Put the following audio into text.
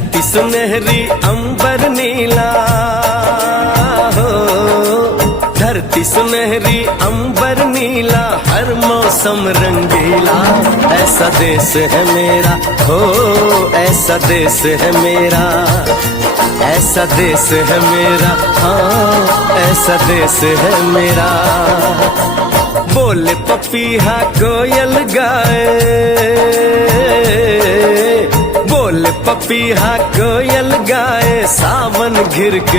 धरती सुनहरी अंबर नीला हो, धरती सुनहरी अंबर नीला, हर मौसम रंगीला। ऐसा देश है मेरा हो, ऐसा देश है मेरा, ऐसा देश है मेरा, हाँ ऐसा देश है मेरा। बोले पपीहा कोयल गाए, बोले पपीहा कोयल गाए, सावन घिर के